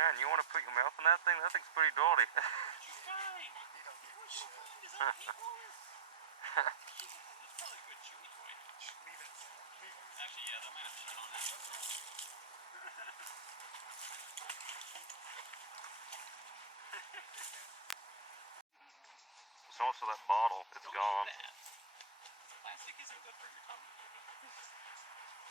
Man, you want to put your mouth in that thing? That thing's pretty dirty. Fine. What's your mind? Is that people? It's probably a good chewy toy. Leave it. Actually, yeah, that might have shut on that. It's also that bottle. It's gone.